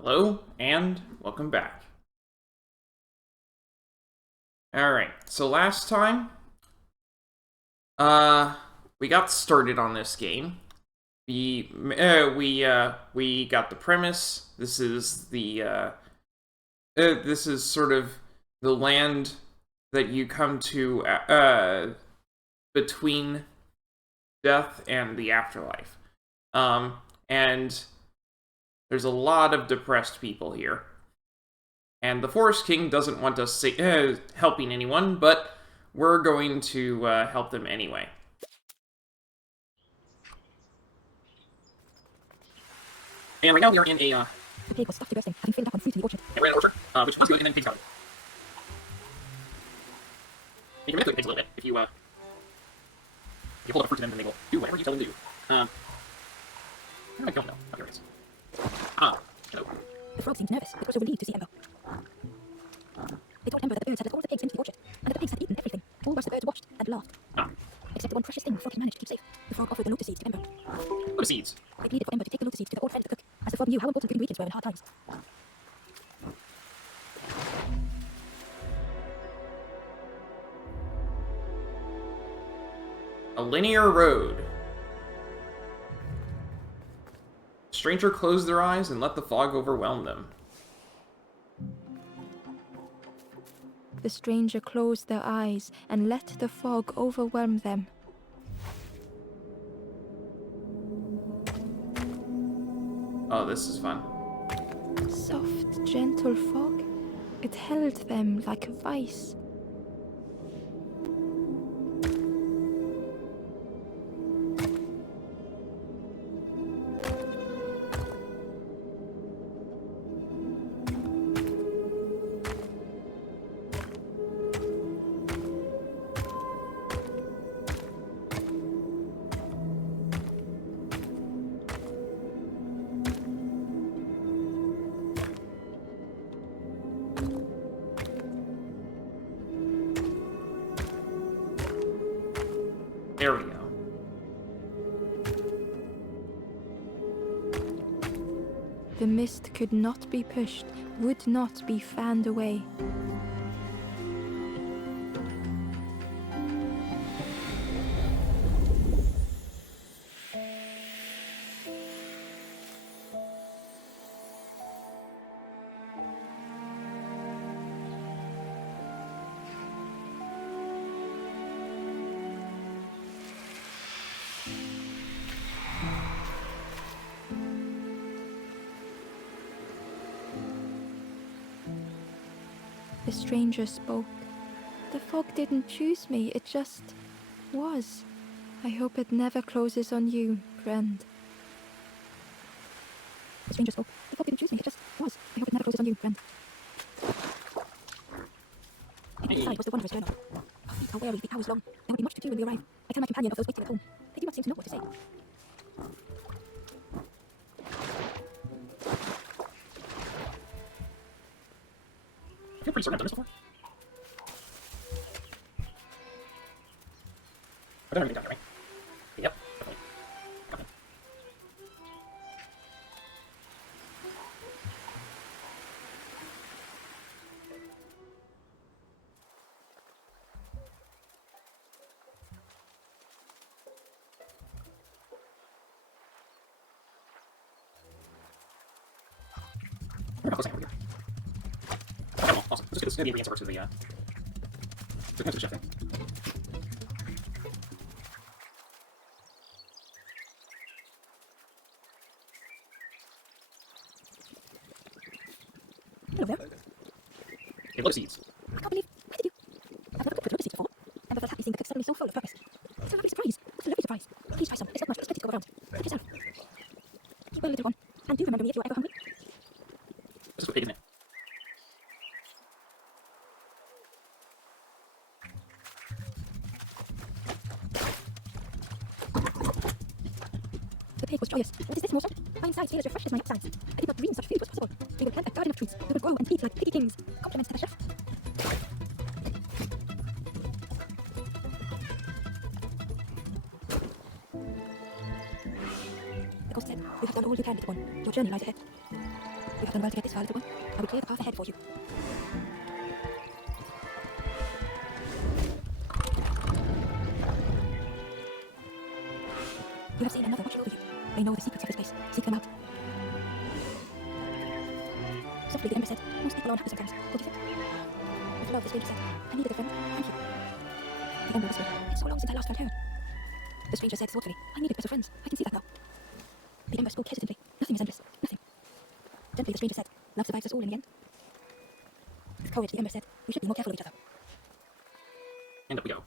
Hello, and welcome back. Alright, so last time, we got started on this game. We got the premise. This is this is sort of the land that you come to, between death and the afterlife. And there's a lot of depressed people here. And the Forest King doesn't want us helping anyone, but we're going to help them anyway. And right now we are in a The pig was stuffed to bursting, having filled up on fruit in the orchard. we're in an orchard, which looks good, and then pigs got it. You can manipulate the pigs a little bit if you hold up a fruit to them, then they will do whatever you tell them to do. I don't know. Oh, here it is. Hello. The frog seemed nervous, but also relieved to see Ember. They told Ember that the birds had let all the pigs into the orchard, and that the pigs had eaten everything. All the birds watched and laughed. Except the one precious thing the frog had managed to keep safe. The frog offered the lotus seeds to Ember. Lotus seeds. They pleaded for Ember to take the lotus seeds to the old friend the cook, as the frog knew how important good ingredients were in hard times. A linear road. Stranger closed their eyes and let the fog overwhelm them. The stranger closed their eyes and let the fog overwhelm them. Oh, this is fun. Soft, gentle fog. It held them like a vice. There we go. The mist could not be pushed, would not be fanned away. The stranger spoke. The fog didn't choose me, it just was. I hope it never closes on you, friend. The stranger spoke. The fog didn't choose me, it just was. I hope it never closes on you, friend. Inside was the wondrous journal. Our feet are weary, the hours long. There will be much to do when we arrive. I tell my companion of those waiting at home. They do not seem to know what to say. I feel pretty certain I've done this before. I've done everything down here, right? Yep, definitely. Okay. We're not close anymore here. Okay, well, awesome. Let's get the ingredients over to the chef thing. Hello there. Okay, lotus seeds. I can't believe. Where did you? I've never cooked with lotus seeds before. Ember felt happy seeing the cook suddenly so full of purpose. It's a lovely surprise. What a lovely surprise. Please try some. It's not much, but it's plenty to go around. Help yourself. Keep well, little one. And do remember me if you're ever hungry. This is what pig, isn't it? The pig was joyous. What is this, Marsh? My insides feel as refreshed as my outsides. I did not dream such food was possible. We will plant a garden of treats. We will grow and eat like piggy kings. Compliments to the chef. The ghost said, "You have done all you can, little one. Your journey lies ahead." You have done well to get this far, little one. I will clear the path ahead for you. You have seen another watching over you. They know the secrets of this place. Seek them out. Softly, the Ember said, most people aren't happy sometimes. Don't you think? With love, the stranger said, I needed a friend. Thank you. The Ember whispered, it's so long since I last felt heard. The stranger said thoughtfully, I needed better friends. I can see that now. The Ember spoke hesitantly. Nothing is endless. Nothing. Gently, the stranger said, love survives us all in the end. With courage, the Ember said, we should be more careful of each other. And up we go.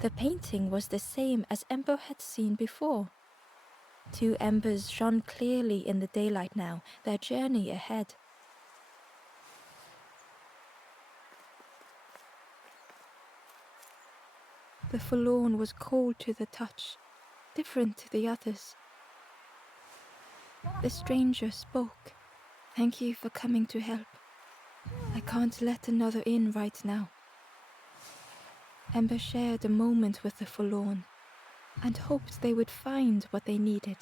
The painting was the same as Ember had seen before. Two embers shone clearly in the daylight now, their journey ahead. The forlorn was cold to the touch, different to the others. The stranger spoke. Thank you for coming to help. I can't let another in right now. Ember shared a moment with the forlorn and hoped they would find what they needed.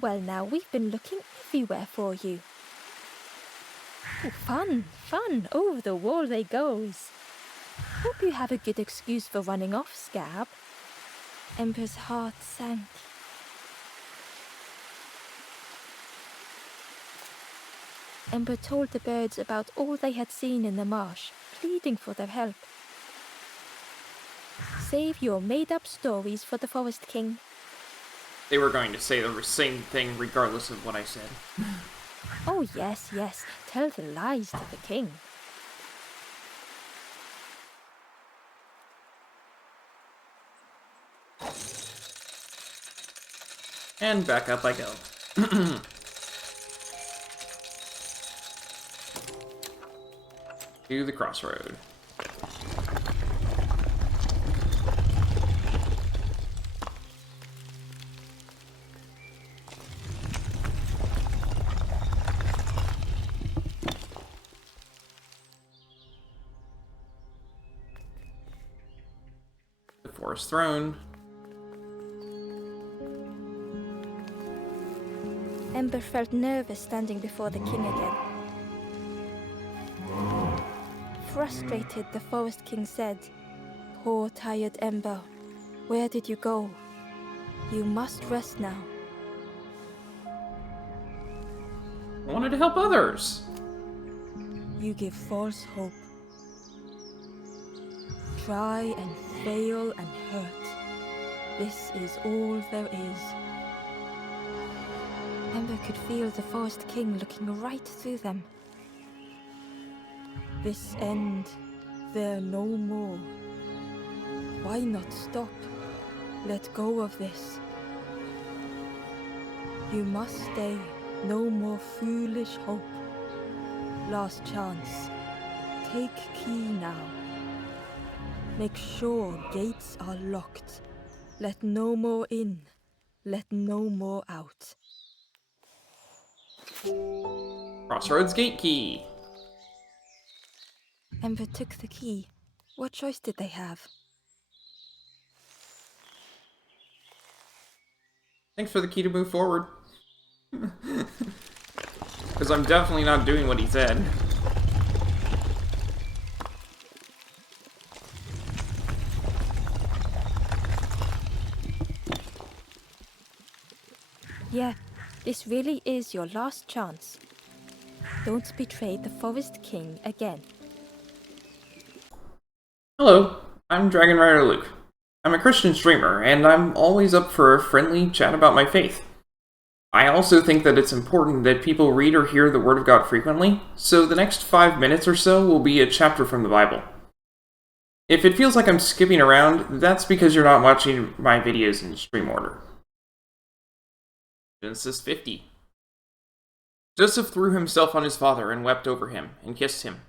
Well now, we've been looking everywhere for you. Oh, fun, over the wall they goes. Hope you have a good excuse for running off, Scab. Ember's heart sank. Ember told the birds about all they had seen in the marsh, pleading for their help. Save your made-up stories for the Forest King. They were going to say the same thing regardless of what I said. Oh yes, tell the lies to the king. And back up I go. To the crossroad. The Forest Throne. Ember felt nervous standing before the king again. Frustrated, the Forest King said, "Poor tired Ember, where did you go? You must rest now." I wanted to help others. You give false hope. Try and fail and hurt. This is all there is. Ember could feel the Forest King looking right through them. This end, there no more. Why not stop? Let go of this. You must stay. No more foolish hope. Last chance. Take key now. Make sure gates are locked. Let no more in. Let no more out. Crossroads gate key. Ember took the key. What choice did they have? Thanks for the key to move forward. Because I'm definitely not doing what he said. Yeah, this really is your last chance. Don't betray the Forest King again. Hello, I'm Dragon Rider Luke. I'm a Christian streamer, and I'm always up for a friendly chat about my faith. I also think that it's important that people read or hear the Word of God frequently, so the next 5 minutes or so will be a chapter from the Bible. If it feels like I'm skipping around, that's because you're not watching my videos in stream order. Genesis 50. Joseph threw himself on his father and wept over him and kissed him.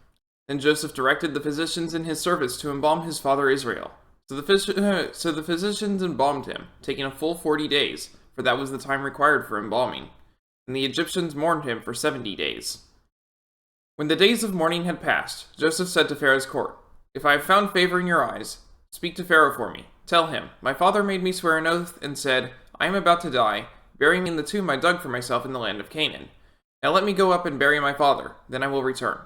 Then Joseph directed the physicians in his service to embalm his father Israel. So the physicians embalmed him, taking a full 40 days, for that was the time required for embalming, and the Egyptians mourned him for 70 days. When the days of mourning had passed, Joseph said to Pharaoh's court, "If I have found favor in your eyes, speak to Pharaoh for me. Tell him, my father made me swear an oath and said, I am about to die. Bury me in the tomb I dug for myself in the land of Canaan. Now let me go up and bury my father, then I will return."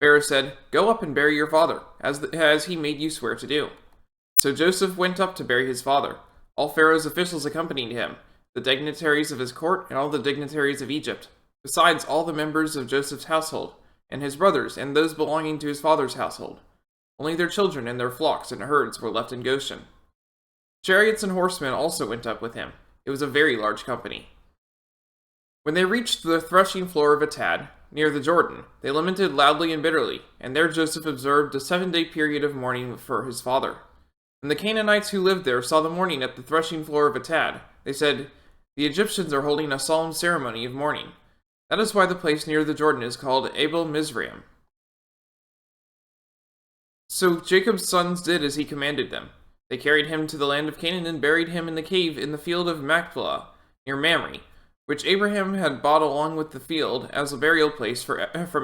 Pharaoh said, "Go up and bury your father, as he made you swear to do." So Joseph went up to bury his father. All Pharaoh's officials accompanied him, the dignitaries of his court and all the dignitaries of Egypt, besides all the members of Joseph's household, and his brothers and those belonging to his father's household. Only their children and their flocks and herds were left in Goshen. Chariots and horsemen also went up with him. It was a very large company. When they reached the threshing floor of Atad, near the Jordan, they lamented loudly and bitterly, and there Joseph observed a 7-day period of mourning for his father. When the Canaanites who lived there saw the mourning at the threshing floor of Atad, they said, "The Egyptians are holding a solemn ceremony of mourning." That is why the place near the Jordan is called Abel Mizraim. So Jacob's sons did as he commanded them. They carried him to the land of Canaan and buried him in the cave in the field of Machpelah, near Mamre, which Abraham had bought along with the field as a burial place from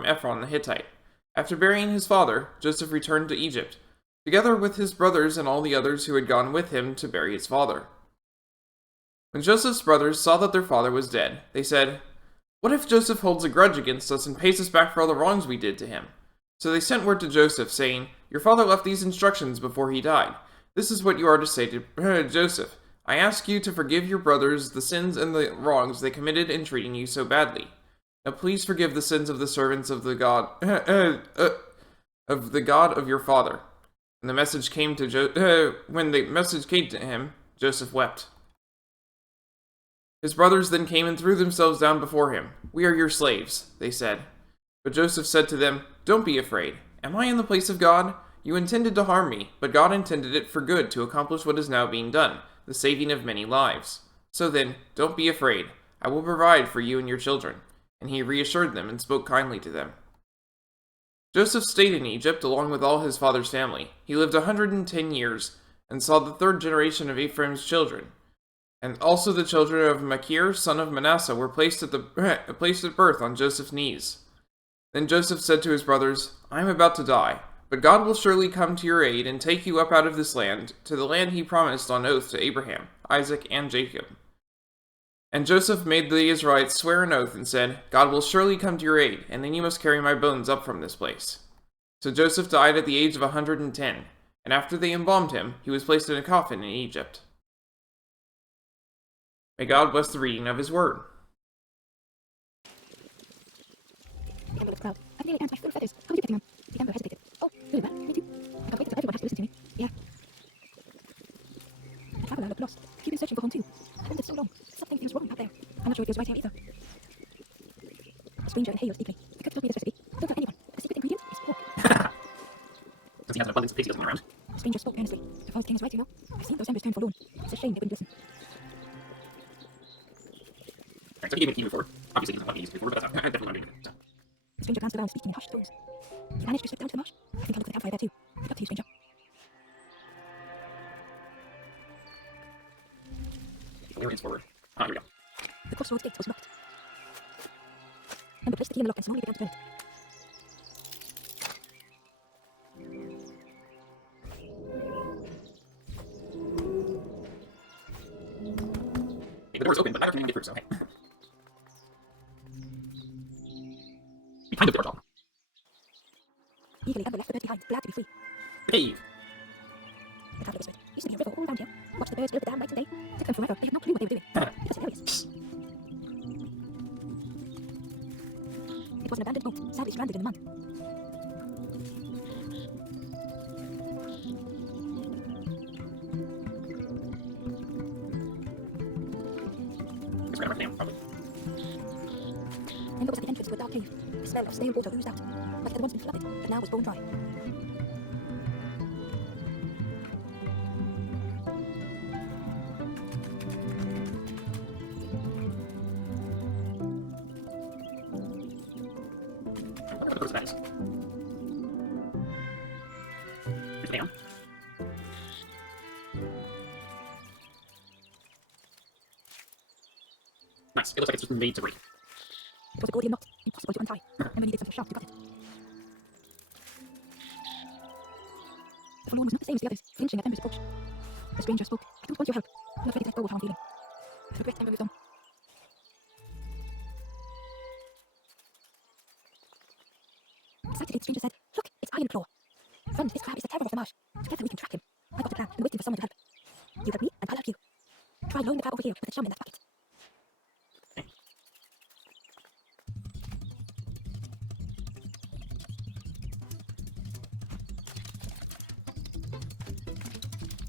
Ephron the Hittite. After burying his father, Joseph returned to Egypt, together with his brothers and all the others who had gone with him to bury his father. When Joseph's brothers saw that their father was dead, they said, "What if Joseph holds a grudge against us and pays us back for all the wrongs we did to him?" So they sent word to Joseph, saying, "Your father left these instructions before he died. This is what you are to say to Joseph. I ask you to forgive your brothers the sins and the wrongs they committed in treating you so badly. Now please forgive the sins of the servants of the God of your father." And the message came to when the message came to him, Joseph wept. His brothers then came and threw themselves down before him. "We are your slaves," they said. But Joseph said to them, "Don't be afraid. Am I in the place of God? You intended to harm me, but God intended it for good to accomplish what is now being done, the saving of many lives. So then, don't be afraid. I will provide for you and your children." And he reassured them and spoke kindly to them. Joseph stayed in Egypt along with all his father's family. He lived 110 years and saw the third generation of Ephraim's children. And also the children of Machir, son of Manasseh, were placed at birth on Joseph's knees. Then Joseph said to his brothers, "I am about to die, but God will surely come to your aid and take you up out of this land, to the land he promised on oath to Abraham, Isaac, and Jacob." And Joseph made the Israelites swear an oath and said, "God will surely come to your aid, and then you must carry my bones up from this place." So Joseph died at the age of 110, and after they embalmed him, he was placed in a coffin in Egypt. May God bless the reading of his word. The Ember looks proud. I've nearly earned my full feathers. How are you getting on? The Ember hesitated. Oh, really well. Me too. I can't wait until everyone has to listen to me. Yeah. The traveler looked lost. You've been searching for home too. I've been so long. Something feels wrong out there. I'm not sure it feels right here either. A stranger in hay lives deeply. The cook told me this recipe. Don't tell anyone. The secret ingredient is pork. Since he has an abundance of pigs, he doesn't come around. The stranger spoke earnestly. The false king is right, you know. I've seen those embers turn forlorn. It's a shame they wouldn't listen. Alright, so he gave me a key before. Obviously, he doesn't want me to use it before, but that's not, definitely not doing it. So. The stranger glanced around, speaking in hushed tones. You managed to slip down to the marsh? I think I'll look for the campfire there too. It's up to you, stranger. The aliens forward. Ah, here we go. The crossroads gate was locked. Ember placed the key in the lock and slowly began to turn it. Hey, the door's open, but neither can anyone get through, so hey. Be kind of the door, Eagerly, Ember left the bird behind, glad to be free. The cave! The traveler whispered, "Used to be a river all around here. Watched the birds build the dam night and day. Took them forever. They had no clue what they were doing. It was hilarious." It was an abandoned boat, sadly stranded in the mud. It's gonna down, probably. Ember was at the entrance to a dark cave. The smell of stale water oozed out. Like it had once been flooded, but now was bone dry. What is that? Here's the dam. Nice. It looks like it's just made to break. It was a Gordian knot, impossible to untie, and when he did something sharp to cut it. The forlorn was not the same as the others, flinching at Ember's approach. The stranger spoke. I don't want your help. I'm not ready to let go of how I'm feeling. With regret, Ember moved on. Excitedly, the stranger said, "Look, it's Iron Claw. Friend, this crab is the terror of the marsh. Together we can track him. I got a plan and waiting for someone to help. You help me, and I'll help you. Try lowering the crab over here with the chum in that bucket."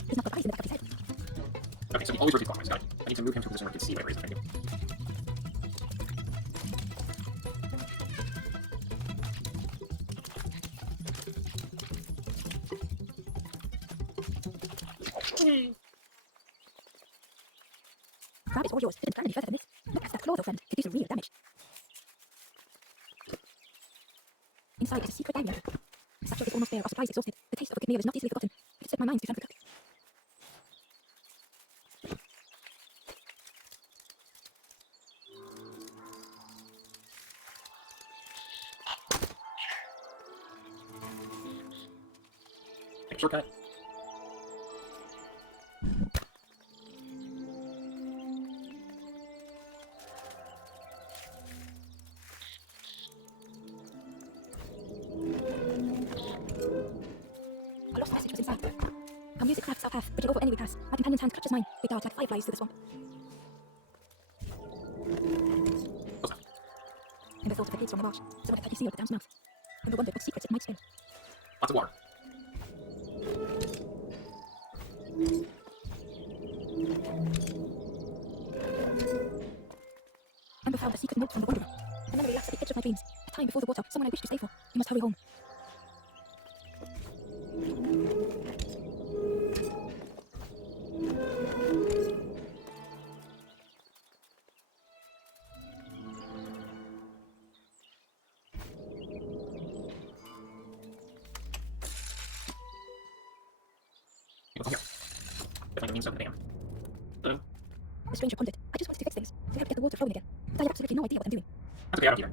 He's not got eyes in the back of his head. Okay, so he always rotates clockwise. Got it. I need to move him to a position where I can see whatever he's trying to do. Crab is all yours. Didn't plan any further than this. Look at that claw, though, friend. Could do some real damage. Inside is a secret dining room. Satchel is almost there, our supplies exhausted. The taste of a good meal is not easily forgotten. It slipped my mind to thank the cook. Take a shortcut. A lost message was inside. Our music crafts our path, bridging over any we pass. My companion's hand clutches mine. We dart like fireflies through the swamp. Close enough. Ember thought of the gates from the marsh. Someone had tightly sealed the dam's mouth. Ember wondered what secrets it might spill. Lots of water. Ember found a secret note from the wanderer. A memory laps at the edge of my dreams. A time before the water, someone I wish to stay for. We must hurry home. Go here. Definitely means something. Damn. The stranger pondered. I just wanted to fix things, to help get the water flowing again. But I have absolutely no idea what I'm doing. That's okay, I don't either.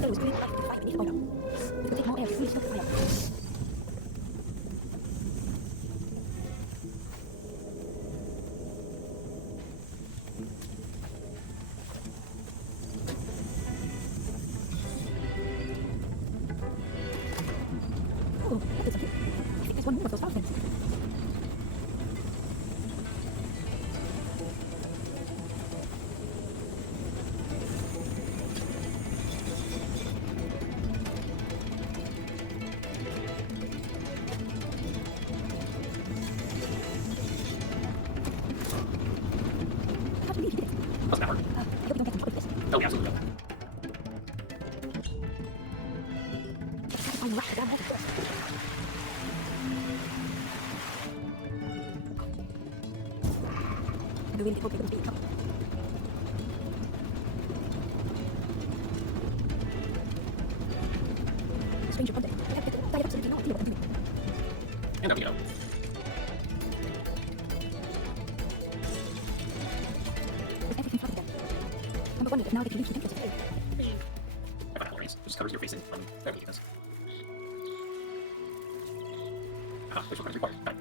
There was great life to fight beneath the boiler. We could take more air to really stoke the fire. Oh, that did something. I think there's one more of those fire things. How do you leave? You did it. Doesn't matter. I hope we don't get them quick this. Oh, yeah, absolutely. Satisfying rush to down water first. And we really did hope they wouldn't be in trouble. The stranger pondered. I have absolutely no idea what I'm doing. And there we go. With everything flooded there. Number wondered if now they could reach the entrance of the cave. I find that hilarious. It just covers your face in their weakness. Ah, which one is required? Got it.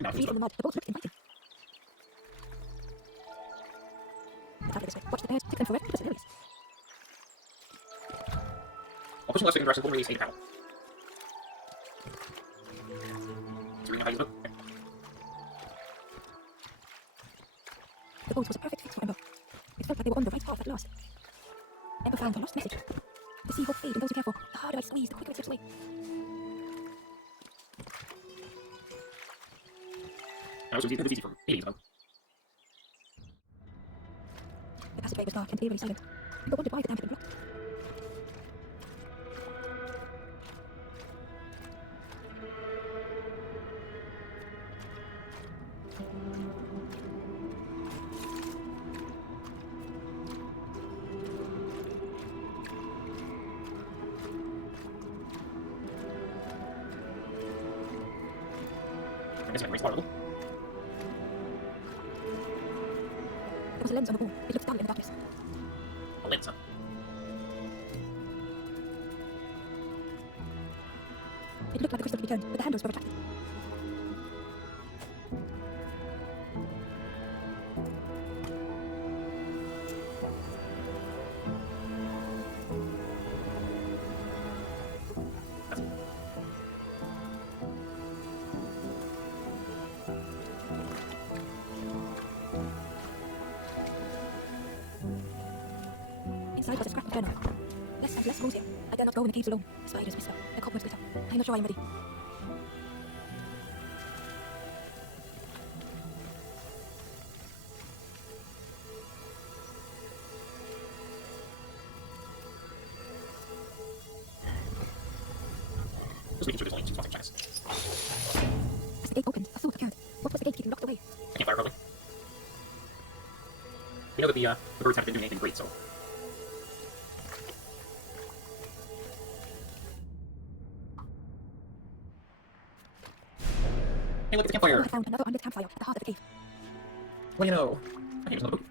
Now, Freed from the mob, the boat looked inviting. Let's have it this way. Watch the bears, pick them for red, keep us hilarious. While pushing left in the direction, we'll release a paddle. So we know how to use it. Okay. The boat was a perfect fix for Ember. It felt like they were on the right path at last. Ember found the lost message. The sea hope fade in those who care for. The harder I squeeze, the quicker it slips away. Now, this was easy for babies, though. The passageway was dark and eerily silent. Ember wondered why the dam had been blocked. I guess I can raise water. There was a lens on the wall. It looked dull in the darkness. A lens, huh? It looked like the crystal could be turned, but the handles were retracted. Inside was a scrap of journal. Less and less rooms here. I dare not go in the caves alone. The spiders whisper. The cobwebs glitter. I'm not sure I'm ready. Just making sure there's only 2 spots in chance. As the gate opened, a thought occurred. What was the gate keeping locked away? A campfire, probably. We know that the birds haven't been doing anything great, so... Hey, look, it's a Someone campfire! had found another unlit campfire at the heart of the cave. What do you know? I think there's another book.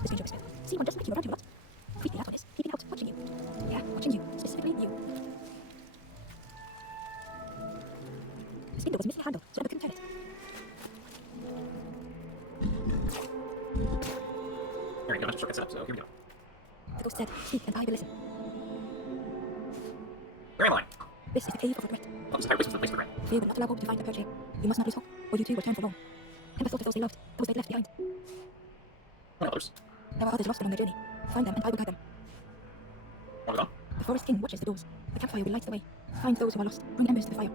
The stranger whispered. See one just like you around you a lot. Creepy, that one is. Peeping out, watching you. Yeah, watching you. Specifically you. The spindle was missing a handle, so Emma couldn't turn it. Alright, got a bunch of shortcuts set up, so here we go. The ghost said, speak and I will listen. Where am I? This is the cave of regret. Oh, this is a higher wisdom than the place for regret. Fear will not allow hope to find a perch here. You must not lose hope, or you too will turn for wrong. Emma thought of those they loved, those they'd left behind. What others? There are others lost along their journey. Find them and I will guide them. What was on? The forest king watches the doors. The campfire will light the way. Find those who are lost. Bring embers to the fire.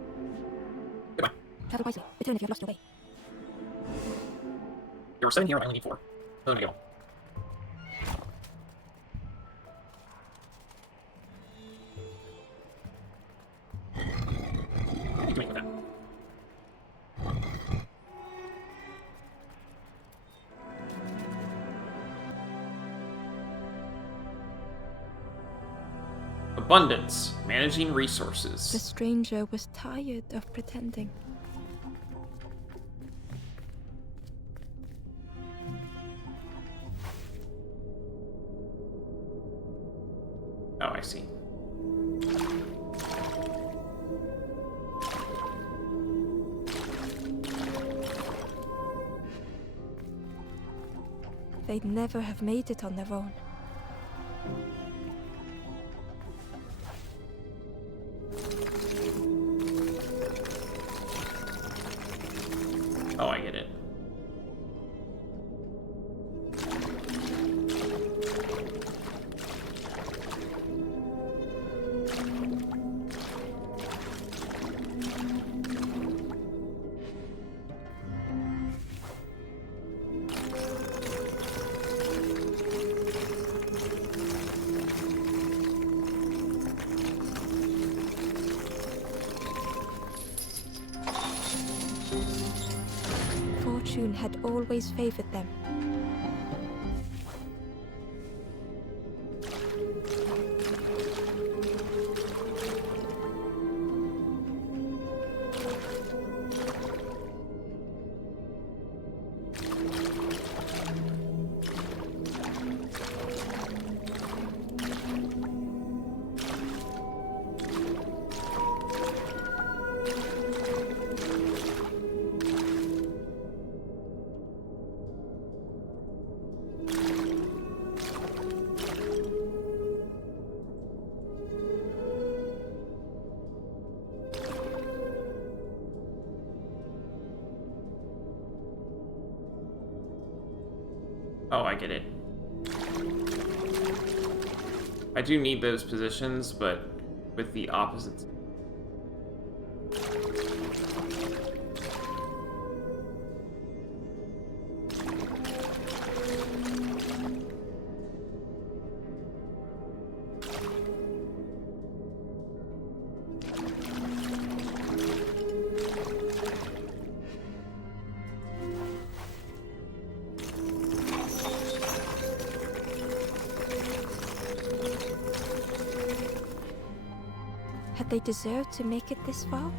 Goodbye. Travel wisely. Return if you have lost your way. There were 7 here, and I only need 4. So there we go. What do you make with that? Abundance. Managing The resources. stranger was tired of pretending. Oh, I see. They'd never have made it on their own. Oh, I get it. Fortune had always favored them. Oh, I get it. I do need those positions, but with the opposites. they deserve to make it this far?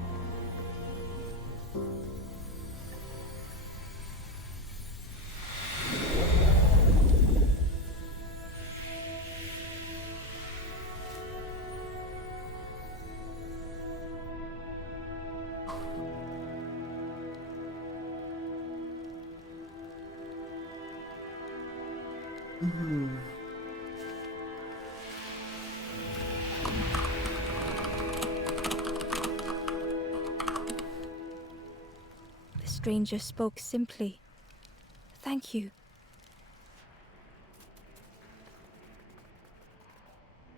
The stranger spoke simply. Thank you.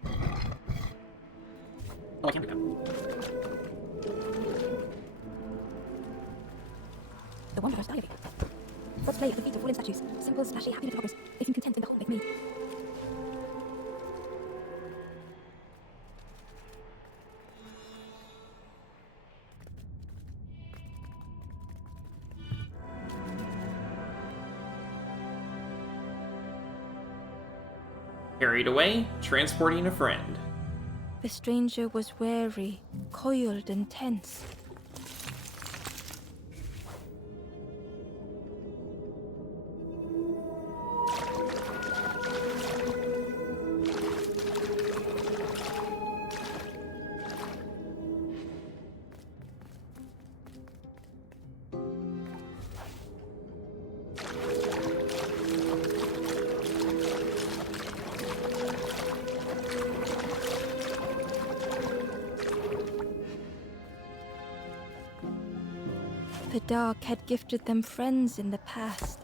Oh, I can do that. The Wanderer's Diary. Gods play at the feet of fallen statues. Symbols that share happiness to others. They can content in the hole they've made. Carried away, transporting a friend. The stranger was wary, coiled and tense. The dark had gifted them friends in the past.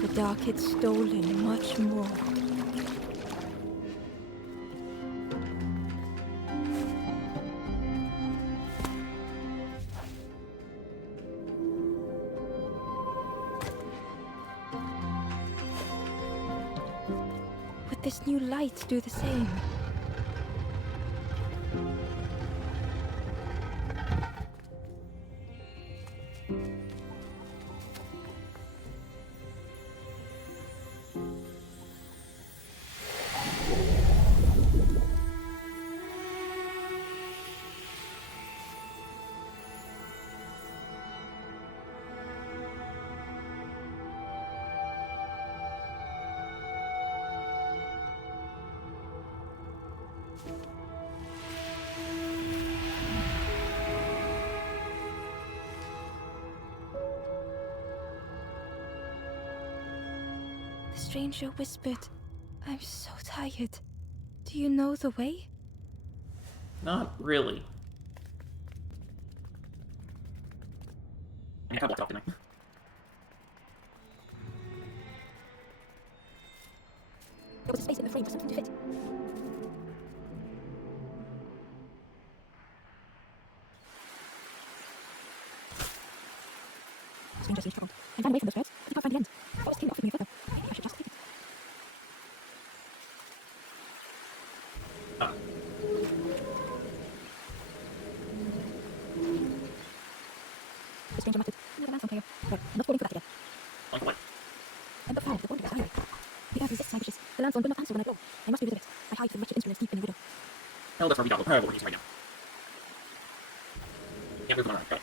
The dark had stolen much more. Would this new light do the same? The stranger whispered, "I'm so tired. Do you know the way?" Not really. I kind of walked off, didn't I? There was a space in the frame for something to fit. Stranger seemed troubled. I ran away from those threads. I can't find the end. Forest came off with me further. Maybe I should just take it. Oh. The stranger muttered, "You're the Lansdowne player. Well, I'm not falling for that again. Like what? And the fire, the Wanderer's Diary. The earth resists my wishes. The Lansdowne will not answer when I blow. I must be rid of it. I hide the wretched instruments deep in the widow. Hell, that's where we got what we're using right now. Yeah, moving on. Right.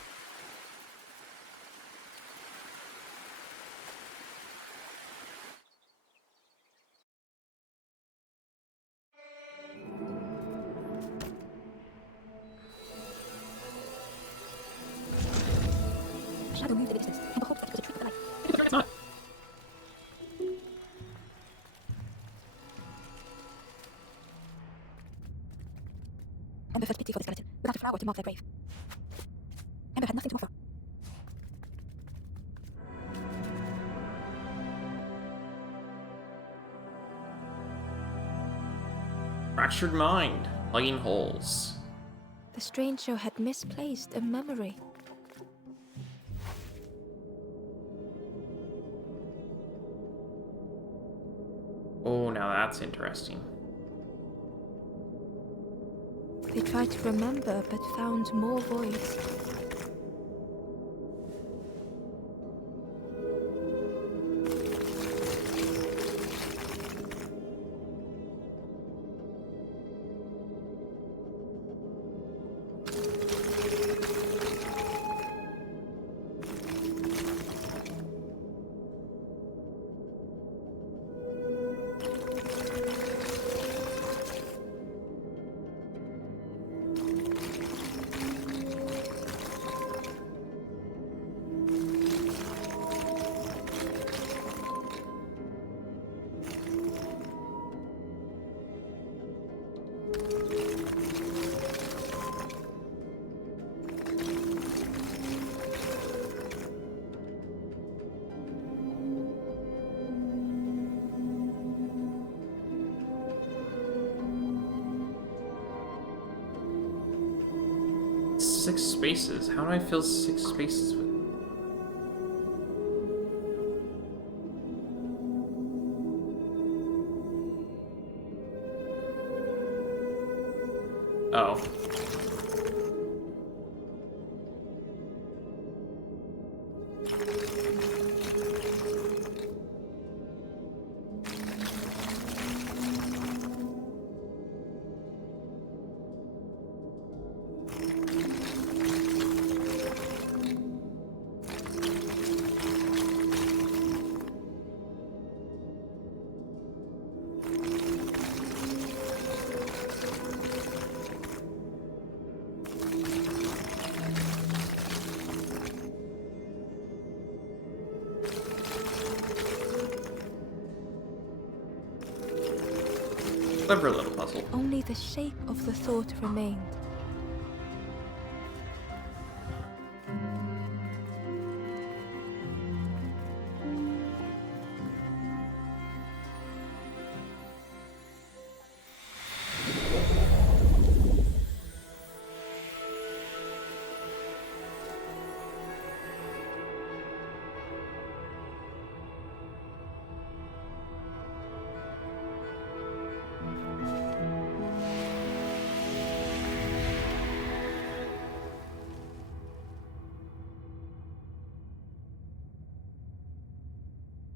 A shadow moved in the distance, and behold, it was a trick of the light. It's not. Ember felt pity for the skeleton, without a flower to mark their grave. Ember had nothing to offer. Fractured mind, plugging holes. The stranger had misplaced a memory. that's interesting. They tried to remember but found more voids. Six spaces. How do I fill 6 spaces with? Oh. Clever little puzzle. Only the shape of the thought remained.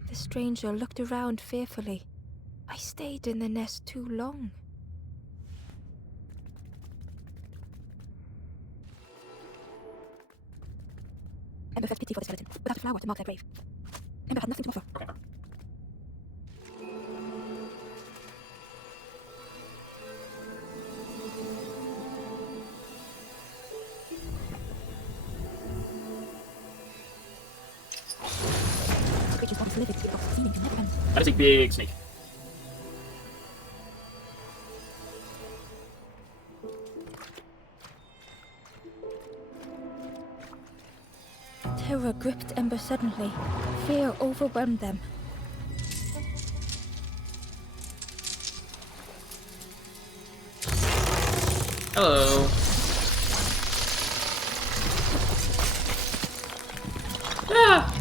The stranger looked around fearfully. I stayed in the nest too long. Ember felt pity for the skeleton, without a flower to mark their grave. Ember had nothing to offer. Okay. The creature's body livid, seeming to never end. That is a big snake. Terror gripped Ember suddenly. Fear overwhelmed them. Hello. Ah!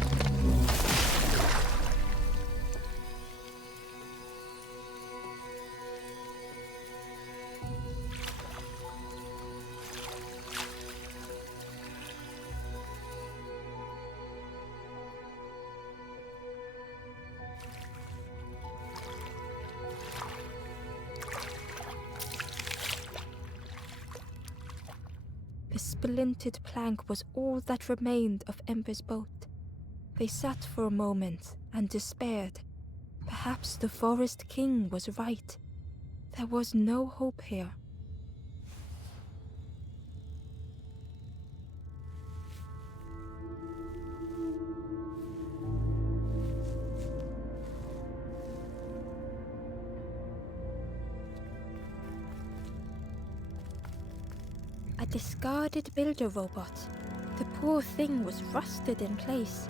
The splintered plank was all that remained of Ember's boat. They sat for a moment and despaired. Perhaps the Forest King was right. There was no hope here. A discarded builder robot. The poor thing was rusted in place.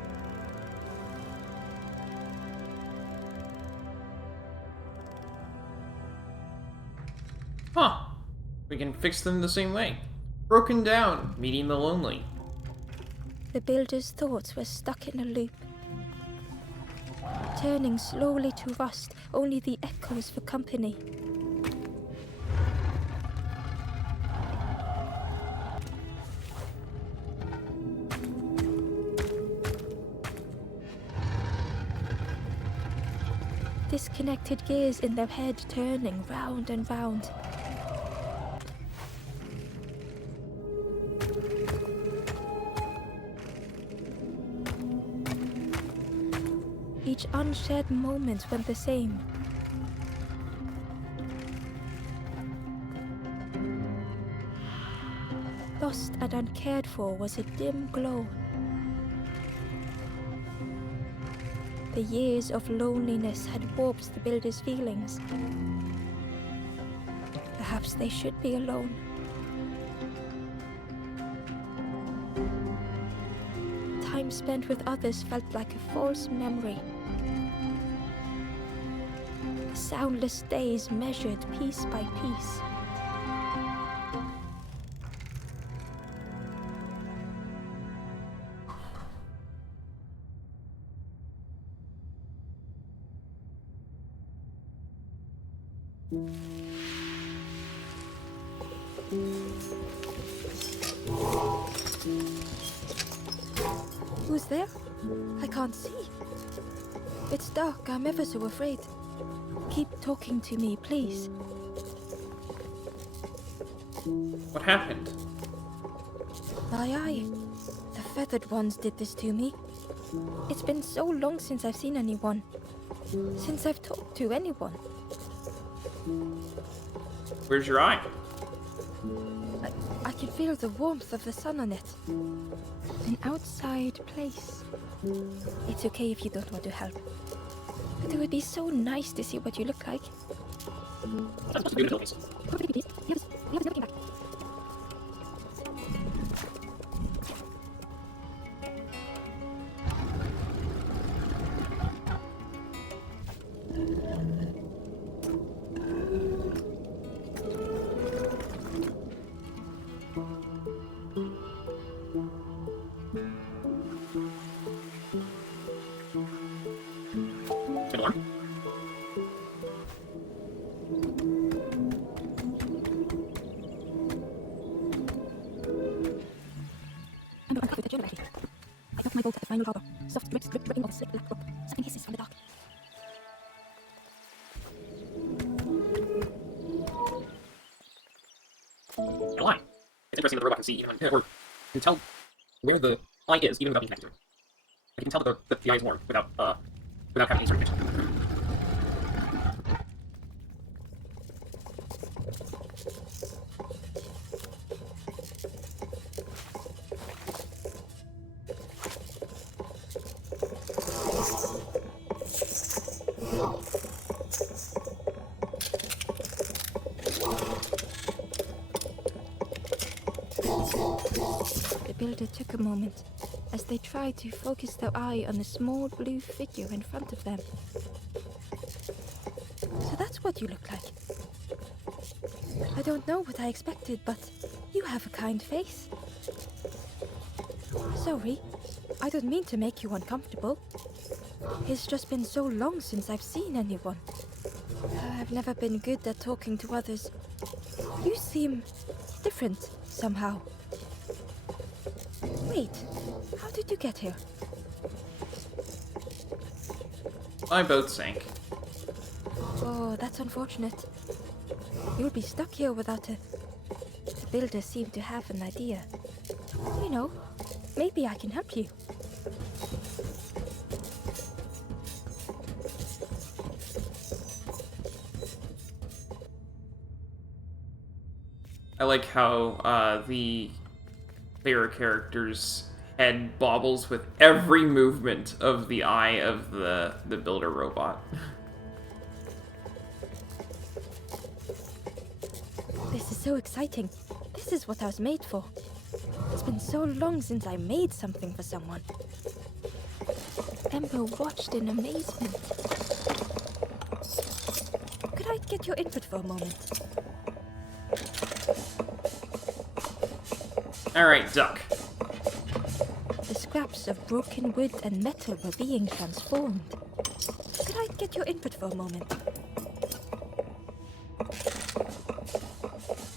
Huh. We can fix them the same way. Broken down, meeting the lonely. The builder's thoughts were stuck in a loop. turning slowly to rust, only the echoes for company. Disconnected gears in their head turning round and round. Each unshared moment went the same. Lost and uncared for was a dim glow. The years of loneliness had warped the builder's feelings. Perhaps they should be alone. Time spent with others felt like a false memory. The soundless days measured piece by piece. Who's there? I can't see. It's dark, I'm ever so afraid. Keep talking to me, please. What happened? My eye. The feathered ones did this to me. It's been so long since I've seen anyone. Since I've talked to anyone. Where's your eye? I can feel the warmth of the sun on it. An outside place. It's okay if you don't want to help. But it would be so nice to see what you look like. That's supposed to be in the Philippines. Oh, baby, please. We have this looking back. An alarm? I'm uncovered the journal entry. I felt my bolt at the final harbor. Soft drips dripping off the slick black rope. Something hisses from the dark. An eye. It's interesting that the robot can see even when, or can tell where the eye is even without being connected to it. Like, you can tell that the eye is warm without having any sort of connection. The builder took a moment as they tried to focus their eye on the small blue figure in front of them. So that's what you look like. I don't know what I expected, but you have a kind face. Sorry, I don't mean to make you uncomfortable. It's just been so long since I've seen anyone. I've never been good at talking to others. You seem different somehow. Wait, how did you get here? My boat sank. Oh, that's unfortunate. You'll be stuck here without a... The builder seemed to have an idea. You know, maybe I can help you. I like how the player character's head bobbles with every movement of the eye of the builder robot. This is so exciting. This is what I was made for. It's been so long since I made something for someone. Ember watched in amazement. Could I get your input for a moment? Alright, duck. The scraps of broken wood and metal were being transformed. get your input for a moment.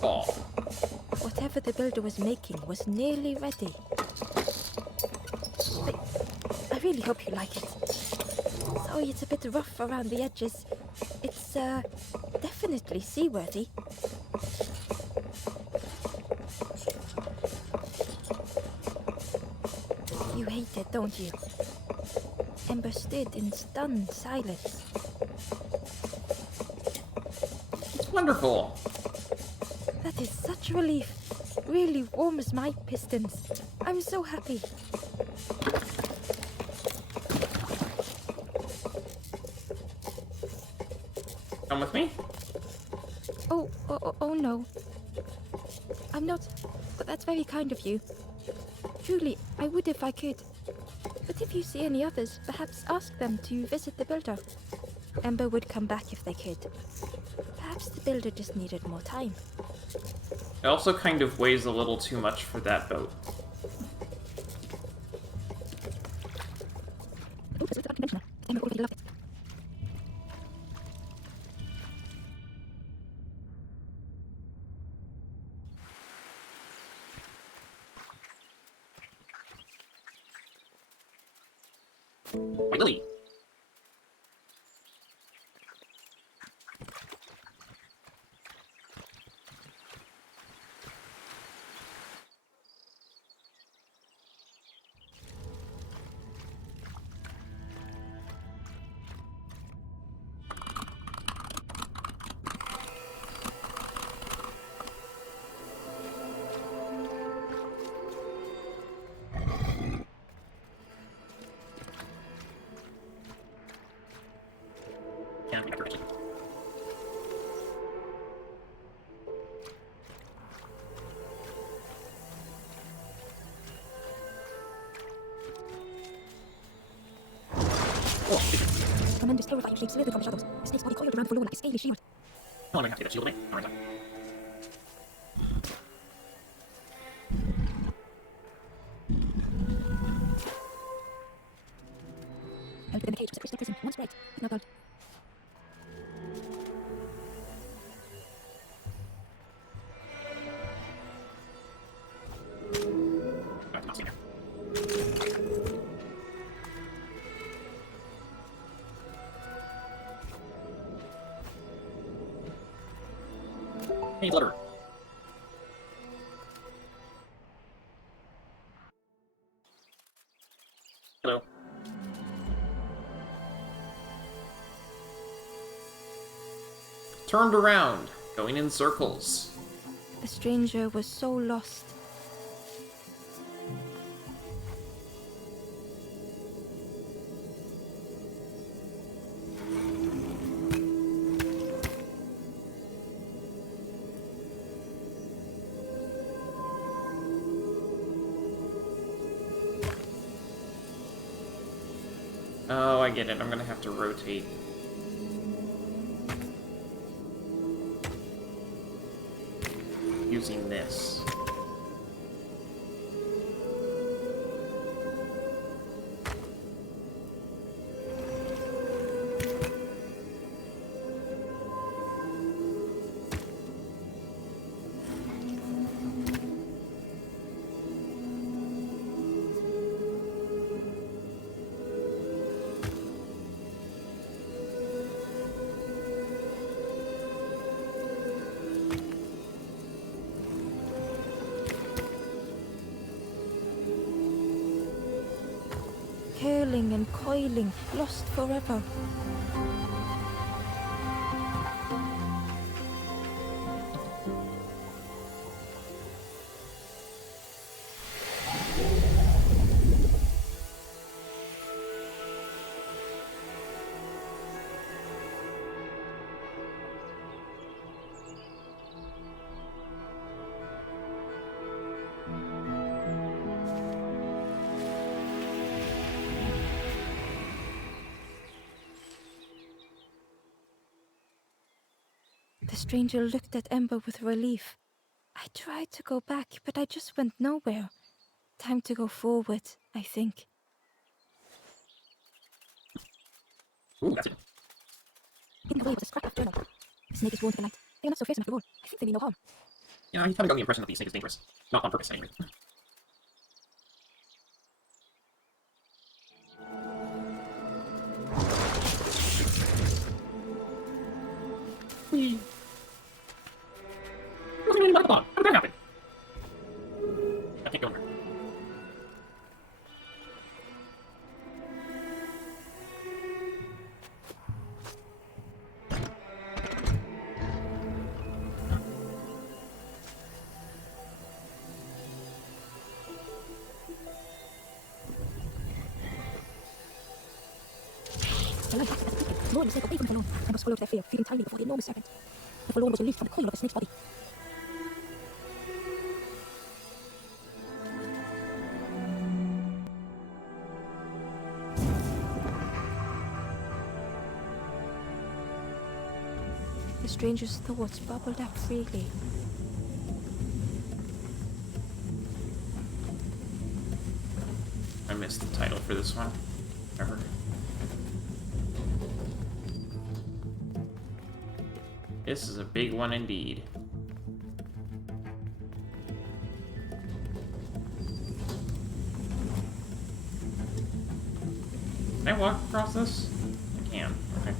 Oh, Whatever the builder was making was nearly ready. I really hope you like it. Sorry it's a bit rough around the edges. It's, definitely seaworthy. You hate it, don't you? Ember stood in stunned silence. it's wonderful. That is such relief. Really warms my pistons. I'm so happy. Come with me? Oh no. I'm not. But that's very kind of you. Truly, I would if I could. But if you see any others, perhaps ask them to visit the builder. Ember would come back if they could. Perhaps the builder just needed more time. It also kind of weighs a little too much for that boat. Oh, this is the conventional. Ember already loved it. Why, Lily? Can't be accurate. Tremendous terrifying shape slither from the shadows. The snake's body coiled around below like a scaly shield. Oh, I'm gonna have to get that shield with me. Alright, done. Held within the cage was a crystal prison, once bright, but now dulled. I cannot see here. Hey, letter. Hello. Turned around, going in circles. The stranger was so lost. Oh, I get it. I'm gonna have to rotate. Using this. Curling and coiling, lost forever. The stranger looked at Ember with relief. I tried to go back, but I just went nowhere. Time to go forward, I think. Ooh, that's it. Hidden away was a scrap of journal. The snake is warned to the light. They are not so fearsome after all. I think they mean no harm. Yeah, you kind of got the impression that the snake is dangerous. Not on purpose, anyway. Whee! Wasn't really about the bomb. How did that happen? I can't go anywhere. The light acted as a beacon, drawing the snake away from the forlorn, and was swallowed to their fear, feeding tiny before the enormous serpent. The forlorn was released from the coil of the snake's body. The stranger's thoughts bubbled up freely. I missed the title for this one. Ever. This is a big one indeed. Can I walk across this? I can. Okay.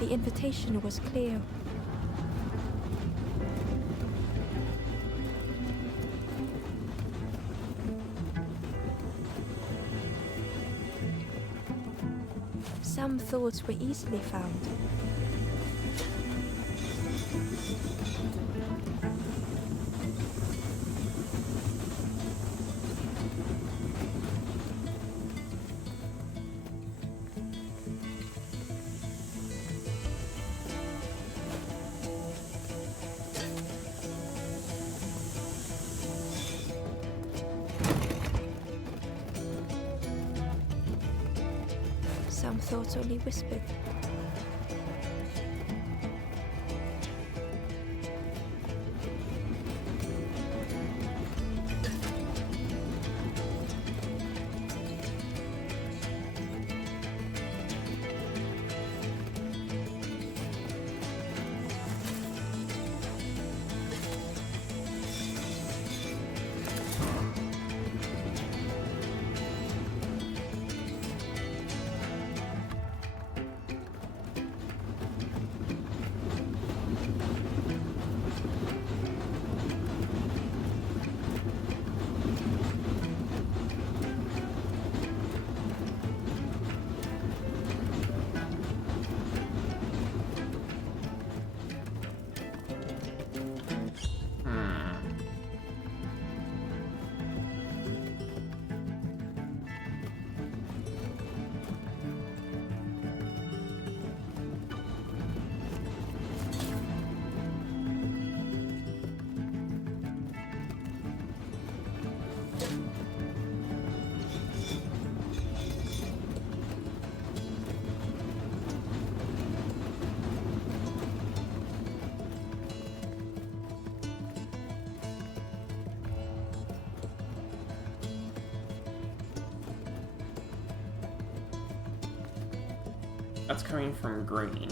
The invitation was clear. Some thoughts were easily found. Some thoughts only whispered. That's coming from green.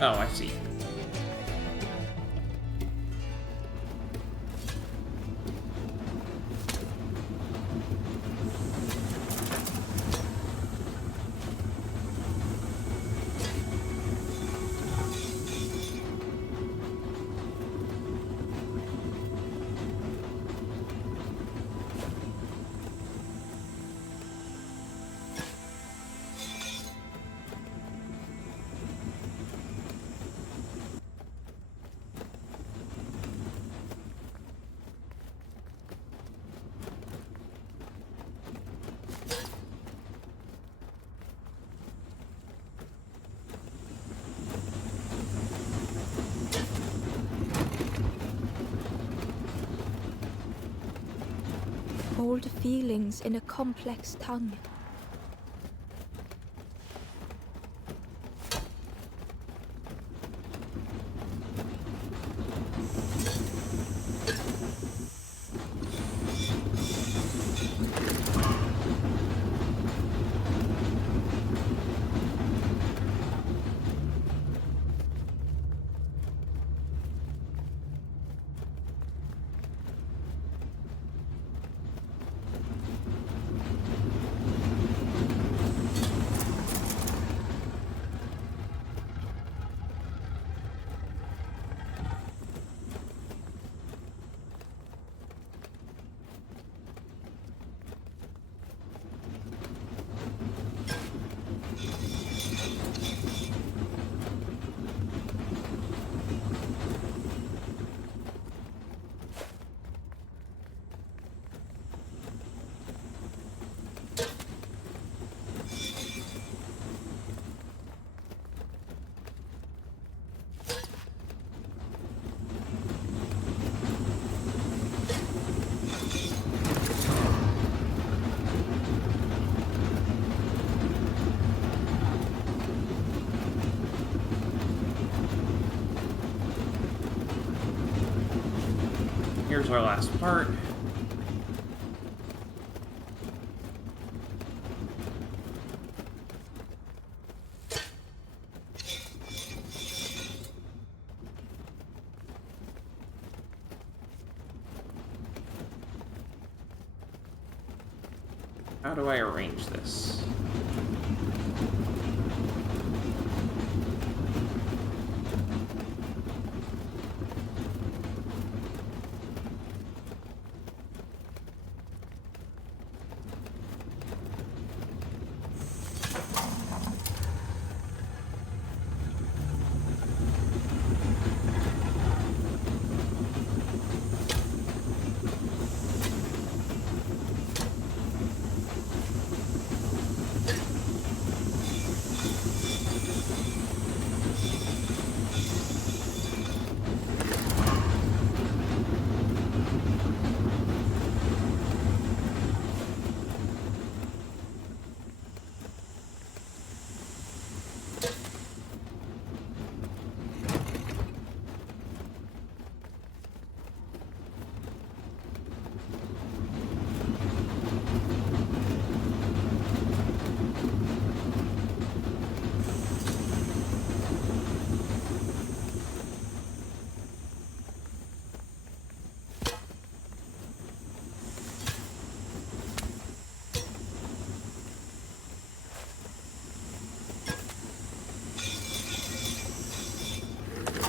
Oh, I see. old feelings in a complex tongue. Here's our last part. How do I arrange this?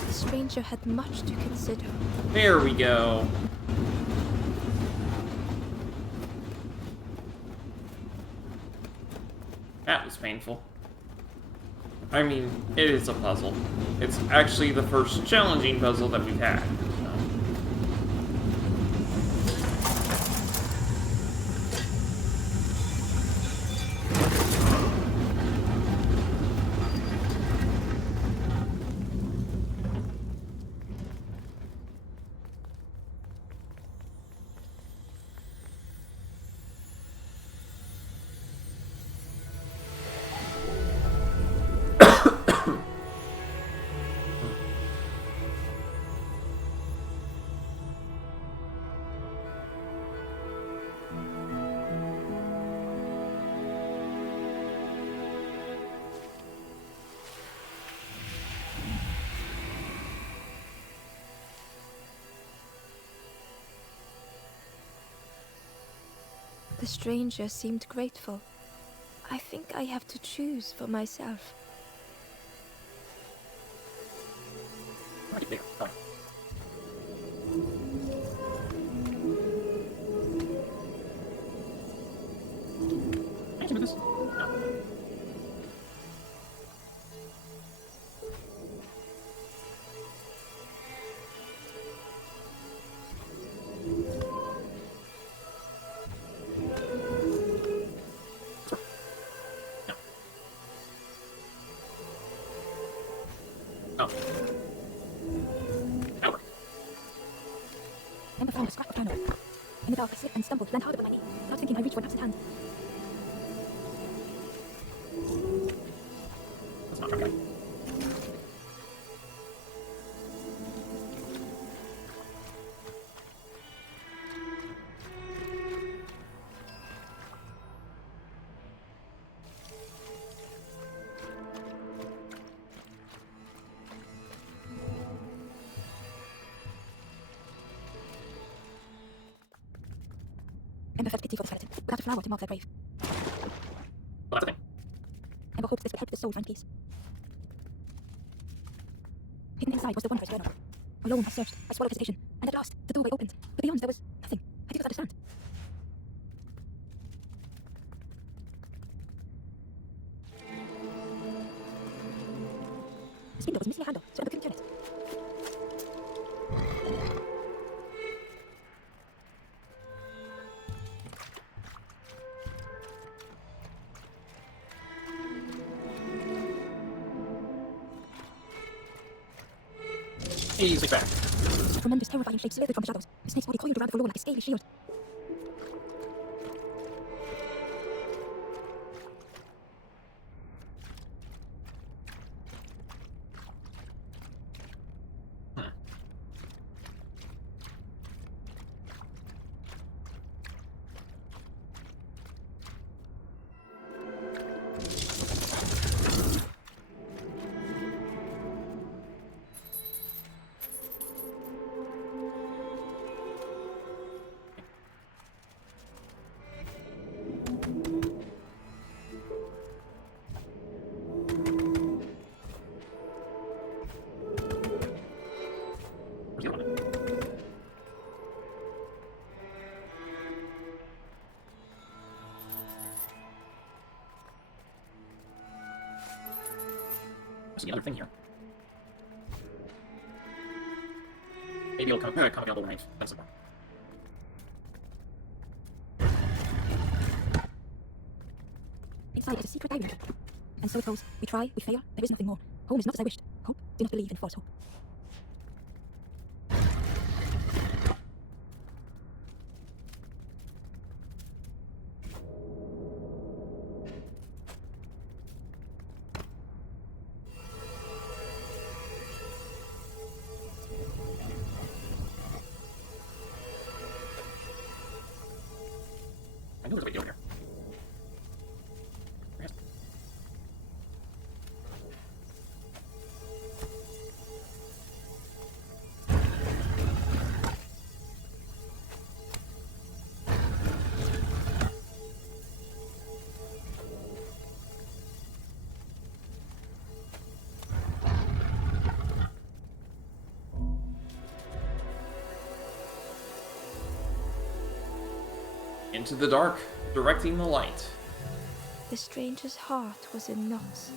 The stranger had much to consider. There we go. That was painful. I mean, it is a puzzle. It's actually the first challenging puzzle that we've had. The stranger seemed grateful. I think I have to choose for myself. Right there. Fine. Can I do this? No. Oh. Emma found a scrap of journal. In the dark, I slipped and stumbled, land hard upon my knee. Not thinking I reached for an absent hand. That's not okay. Ember felt pity for the skeleton, without a flower to mark their grave. Well, that's the thing. Ember hoped this would help the soul find peace. Hidden inside was the Wanderer's journal. Alone I searched, I swallowed hesitation, and at last the doorway opened. But beyond there was nothing. I did not understand. The spindle was missing a handle, so Ember couldn't turn it. Easily back. A tremendous, terrifying shape slithered from the shadows. The snake's body coiled around the floor like a scaly shield. Where's the other one? I see another thing here. Maybe it'll come available when I some more. Inside is a secret diary. And so it goes. We try, we fail, there is nothing more. Home is not as I wished. Hope, do not believe in false hope. I know there's a way to go here. Where is it? Into the dark, directing the light. The stranger's heart was in knots.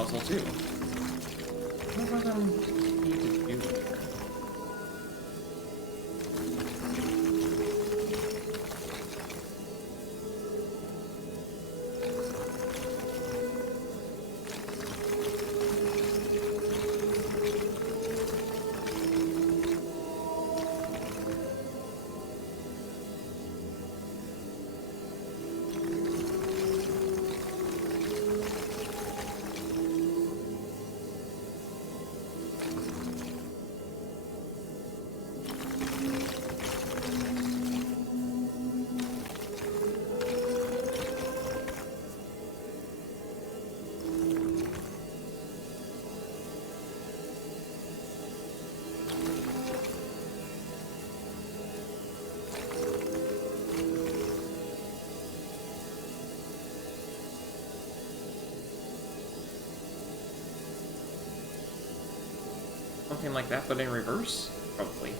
puzzle too. What do I need to do here? Something like that, but in reverse? Probably.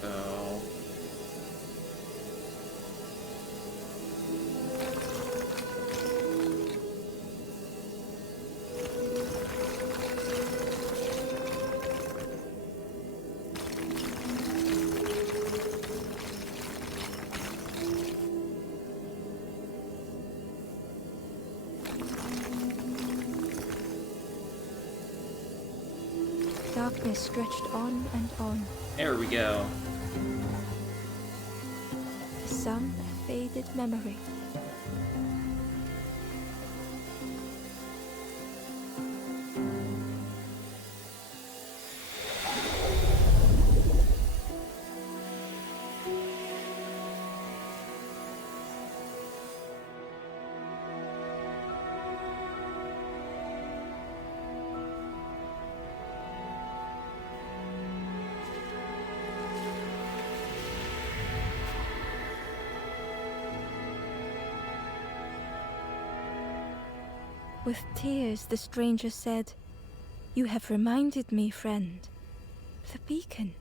So... Darkness stretched on and on. There we go. Some faded memory. With tears, the stranger said, "You have reminded me, friend. The beacon."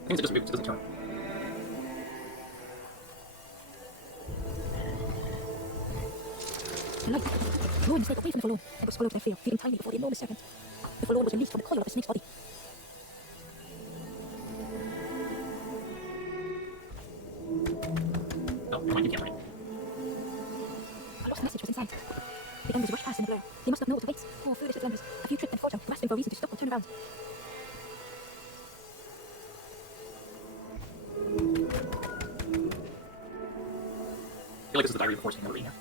I think it just moves, it doesn't turn. The light drawing the snake away from the forlorn and was swallowed by fear, feeling tiny before the enormous serpent. The forlorn was released from the coil of the snake's body. No, never mind, you can't learn it. A lost message was inside. The embers rushed past in a blur. They must not know what awaits. Poor foolish little embers. A few tripped and fought out, grasping for a reason to stop or turn around. I feel like this is the diary of a force memory here.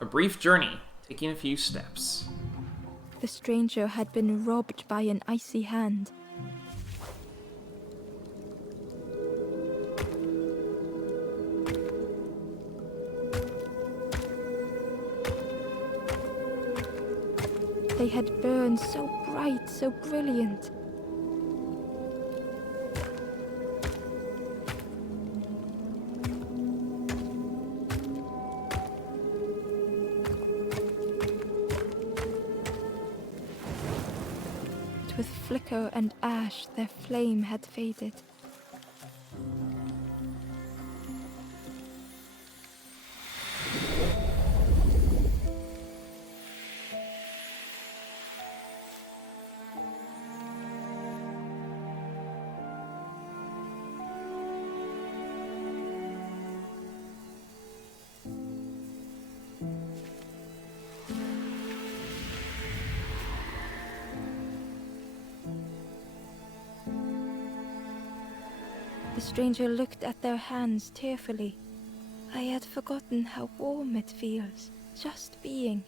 A brief journey, taking a few steps. The stranger had been robbed by an icy hand. They had burned so bright, so brilliant. But with flicker and ash, their flame had faded. The stranger looked at their hands tearfully. I had forgotten how warm it feels, just being.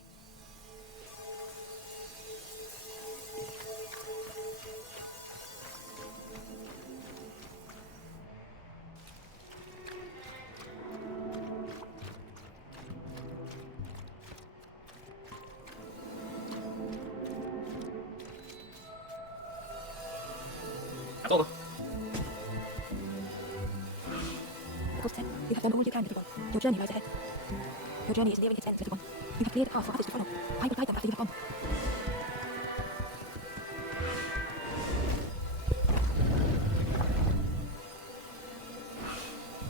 That's all. The ghost said, you have done all you can, little one. Your journey lies ahead. Your journey is nearing its end, little one. You have cleared a path for others to follow. I will guide them after you have gone.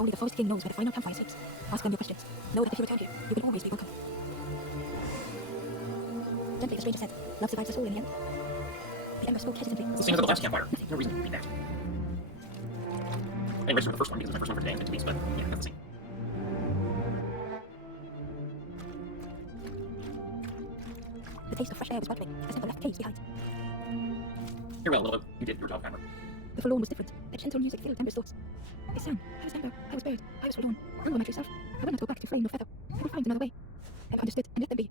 Only the Forest King knows where the final campfire sleeps. Ask them your questions. Know that if you return here, you will always be welcome. Gently, the stranger said, love survives us all in the end. The Ember spoke hesitantly. It's the same as the last campfire. No reason to read that. I didn't register for the first one because it was my first one for today in 2 weeks, but yeah, that's the same. The taste of fresh air was welcoming, as never left caves behind. You're well, Willow. You did your job, Cameron. The forlorn was different. A gentle music filled Ember's thoughts. It sang, I was Ember, I was bird, I was forlorn. You were my true self. I will not go back to flame nor feather. I will find another way. Ember understood, and let them be.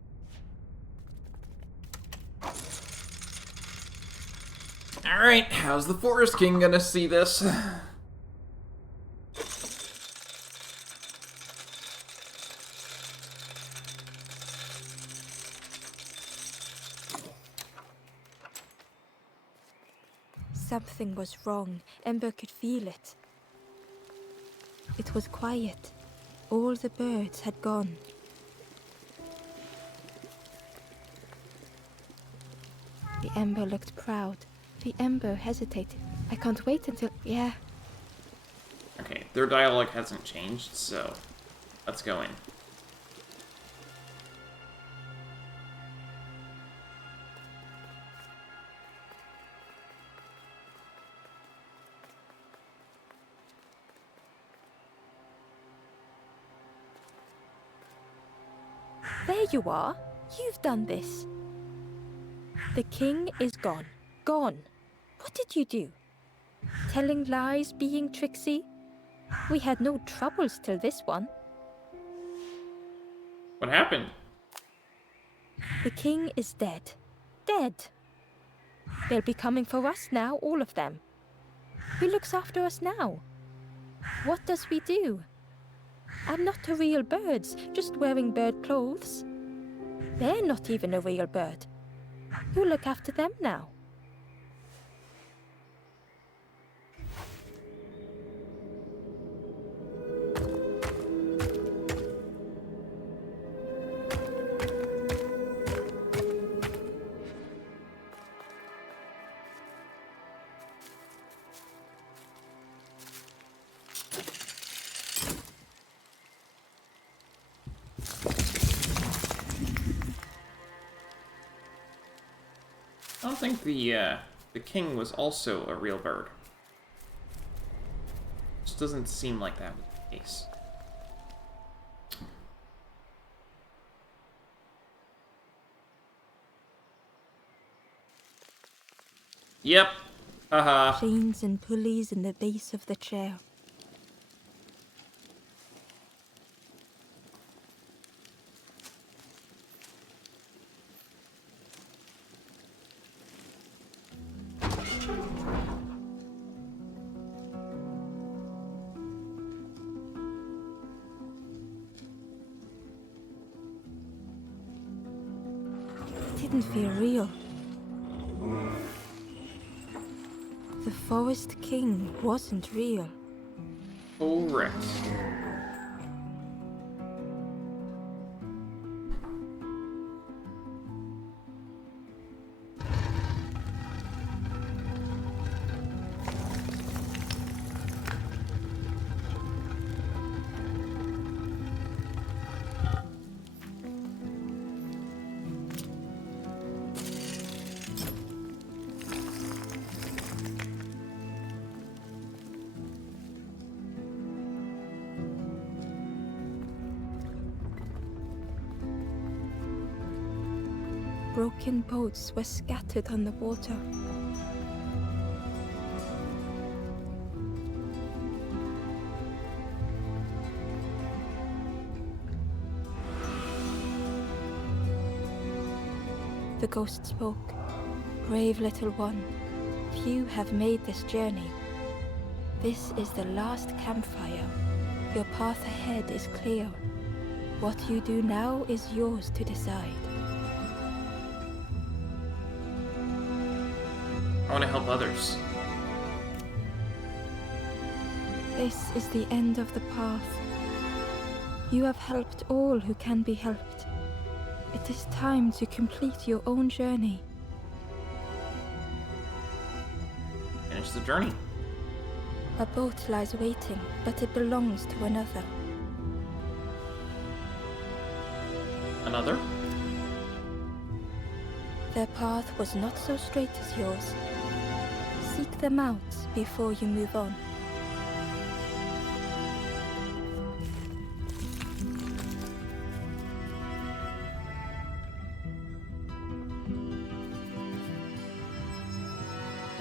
Alright, how's the Forest King gonna see this? Something was wrong. Ember could feel it. It was quiet. All the birds had gone. The Ember looked proud. The Ember hesitated. I can't wait until... Yeah. Okay, their dialogue hasn't changed, so let's go in. There you are. You've done this. The king is gone. Gone. What did you do? Telling lies, being tricksy? We had no troubles till this one. What happened? The king is dead. Dead. They'll be coming for us now, all of them. Who looks after us now? What does we do? I'm not a real bird, just wearing bird clothes. They're not even a real bird. Who look after them now? I don't think the king was also a real bird. Just doesn't seem like that was the case. Yep. Haha. Chains and pulleys in the base of the chair. It didn't feel real. The Forest King wasn't real. Correct. Broken boats were scattered on the water. The ghost spoke. Brave little one, few have made this journey. This is the last campfire. Your path ahead is clear. What you do now is yours to decide. I want to help others. This is the end of the path. You have helped all who can be helped. It is time to complete your own journey. Finish the journey. A boat lies waiting, but it belongs to another. Another? Their path was not so straight as yours. Seek them out before you move on.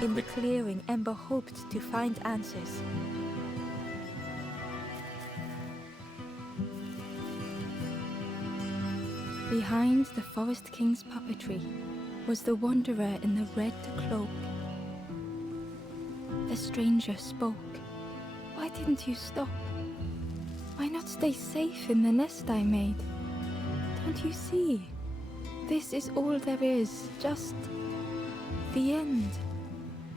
In the clearing, Ember hoped to find answers. Behind the Forest King's puppetry was the wanderer in the red cloak. The stranger spoke. Why didn't you stop? Why not stay safe in the nest I made? Don't you see? This is all there is, just the end.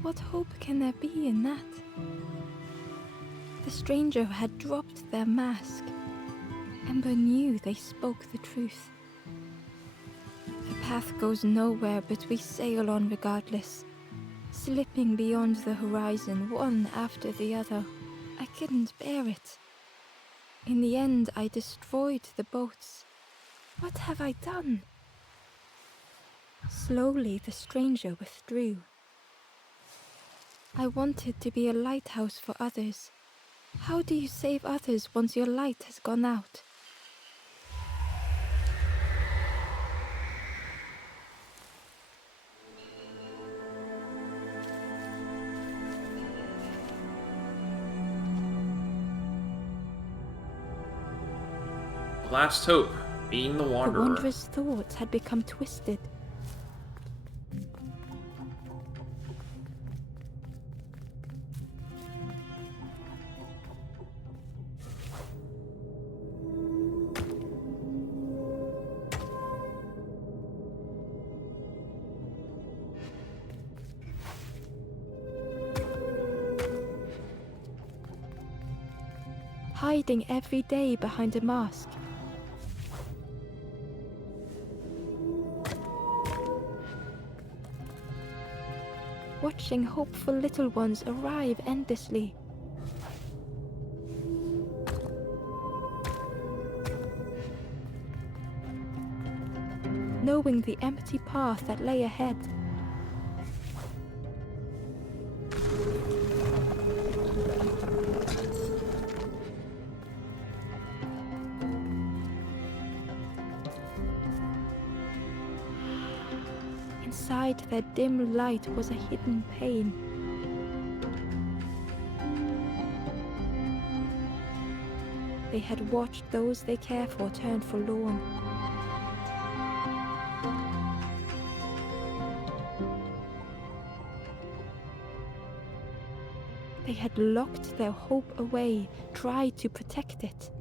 What hope can there be in that? The stranger had dropped their mask. Ember knew they spoke the truth. The path goes nowhere, but we sail on regardless, slipping beyond the horizon, one after the other. I couldn't bear it. In the end, I destroyed the boats. What have I done? Slowly, the stranger withdrew. I wanted to be a lighthouse for others. How do you save others once your light has gone out? Last hope, being the The wanderer. wanderer's thoughts had become twisted. Hiding every day behind a mask. Watching hopeful little ones arrive endlessly. Knowing the empty path that lay ahead. Inside their dim light was a hidden pain. They had watched those they care for turn forlorn. They had locked their hope away, tried to protect it.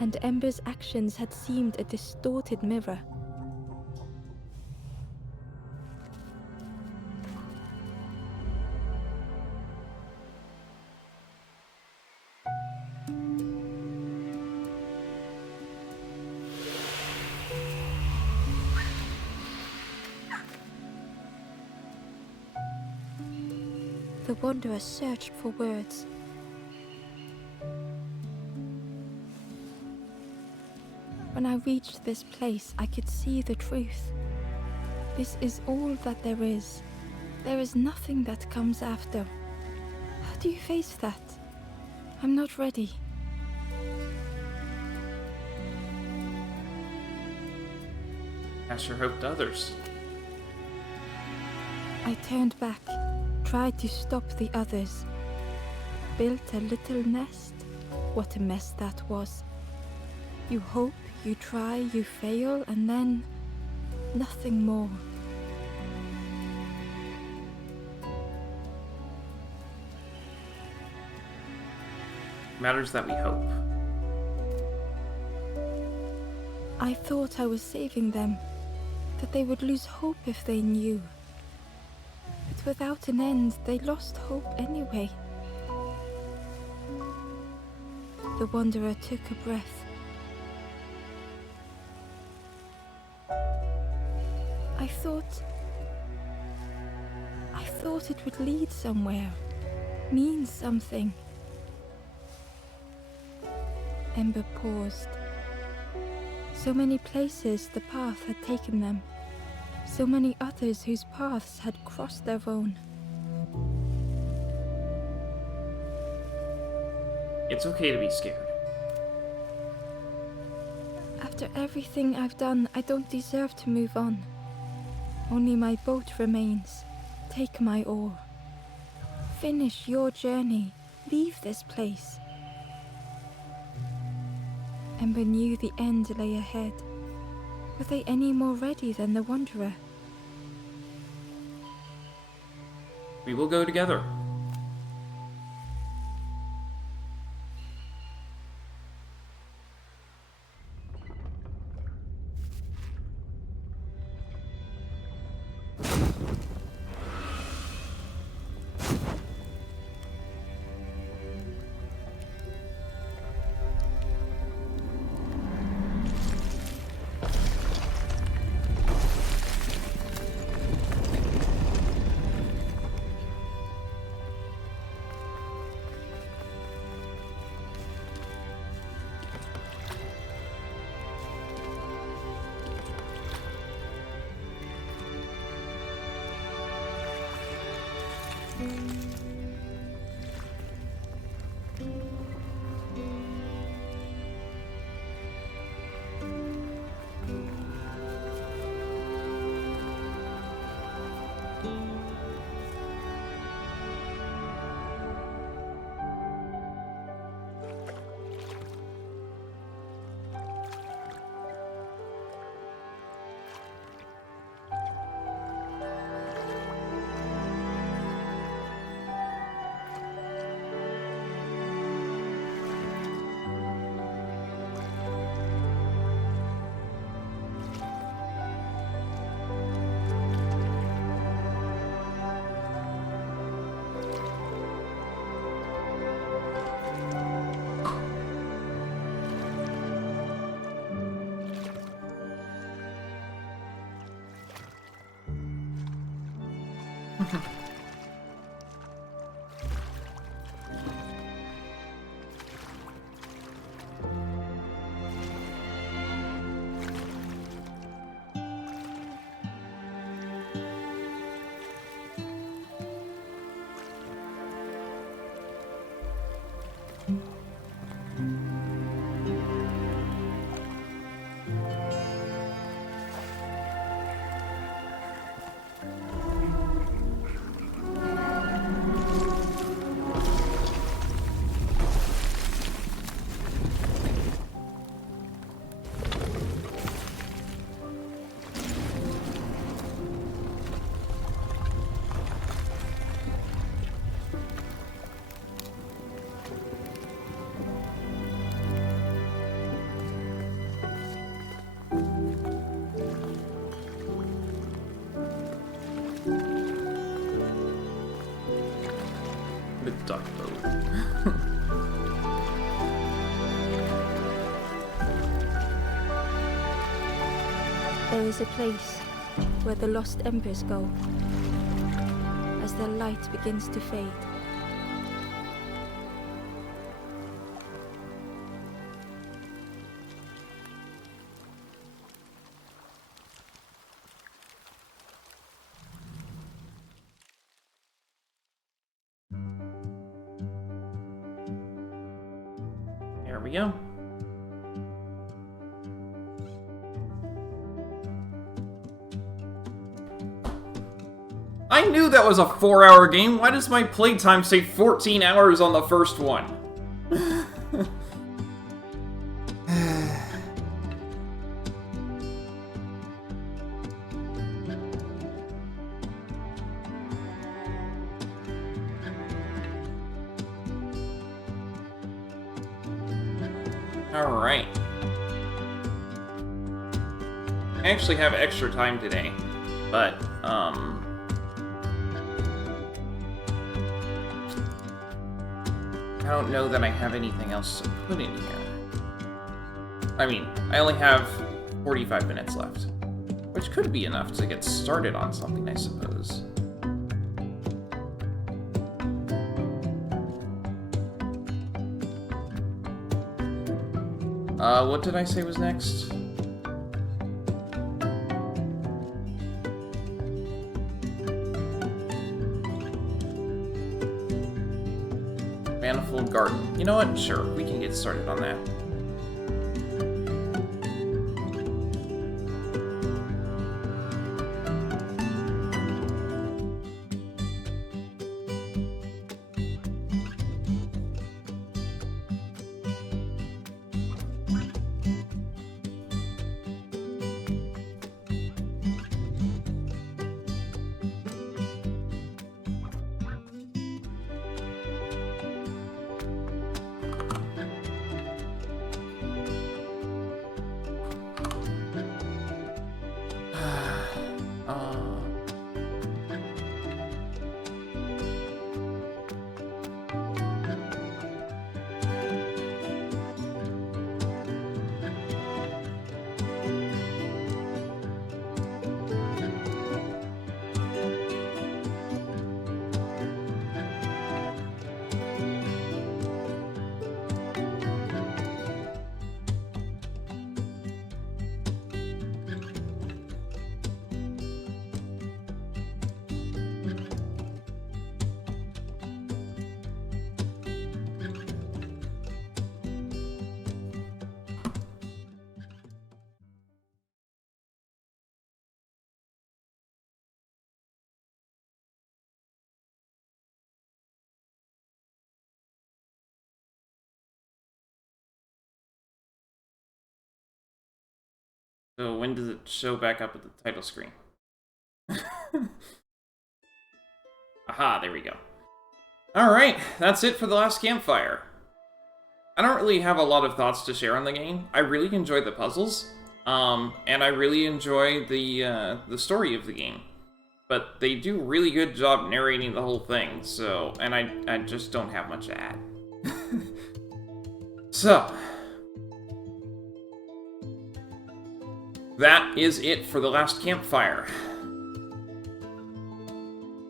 And Ember's actions had seemed a distorted mirror. The wanderer searched for words. When I reached this place, I could see the truth. This is all that there is. There is nothing that comes after. How do you face that? I'm not ready. Pass your hope to others. I turned back, tried to stop the others. Built a little nest. What a mess that was. You hope, you try, you fail, and then nothing more. Matters that we hope. I thought I was saving them. that they would lose hope if they knew. But without an end, they lost hope anyway. The Wanderer took a breath. I thought it would lead somewhere, mean something. Ember paused. So many places the path had taken them. So many others whose paths had crossed their own. It's okay to be scared. After everything I've done, I don't deserve to move on. Only my boat remains. Take my oar. Finish your journey. Leave this place. Ember knew the end lay ahead. Were they any more ready than the Wanderer? We will go together. The duck boat. There is a place where the lost embers go as their light begins to fade. There we go. I knew that was a 4-hour game. Why does my playtime say 14 hours on the first one? Alright. I actually have extra time today, but, I don't know that I have anything else to put in here. I mean, I only have 45 minutes left, which could be enough to get started on something, I suppose. What did I say was next? Manifold Garden. You know what? Sure, we can get started on that. So when does it show back up at the title screen? Aha, there we go. Alright, that's it for the last campfire. I don't really have a lot of thoughts to share on the game. I really enjoy the puzzles, and I really enjoy the story of the game. But they do a really good job narrating the whole thing, so, and I just don't have much to add. So, that is it for the last campfire.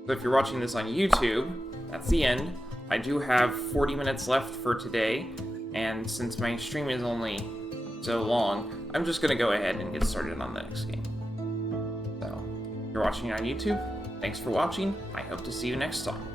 So if you're watching this on YouTube, that's the end. I do have 40 minutes left for today, and since my stream is only so long, I'm just gonna go ahead and get started on the next game. So, if you're watching on YouTube, thanks for watching. I hope to see you next time.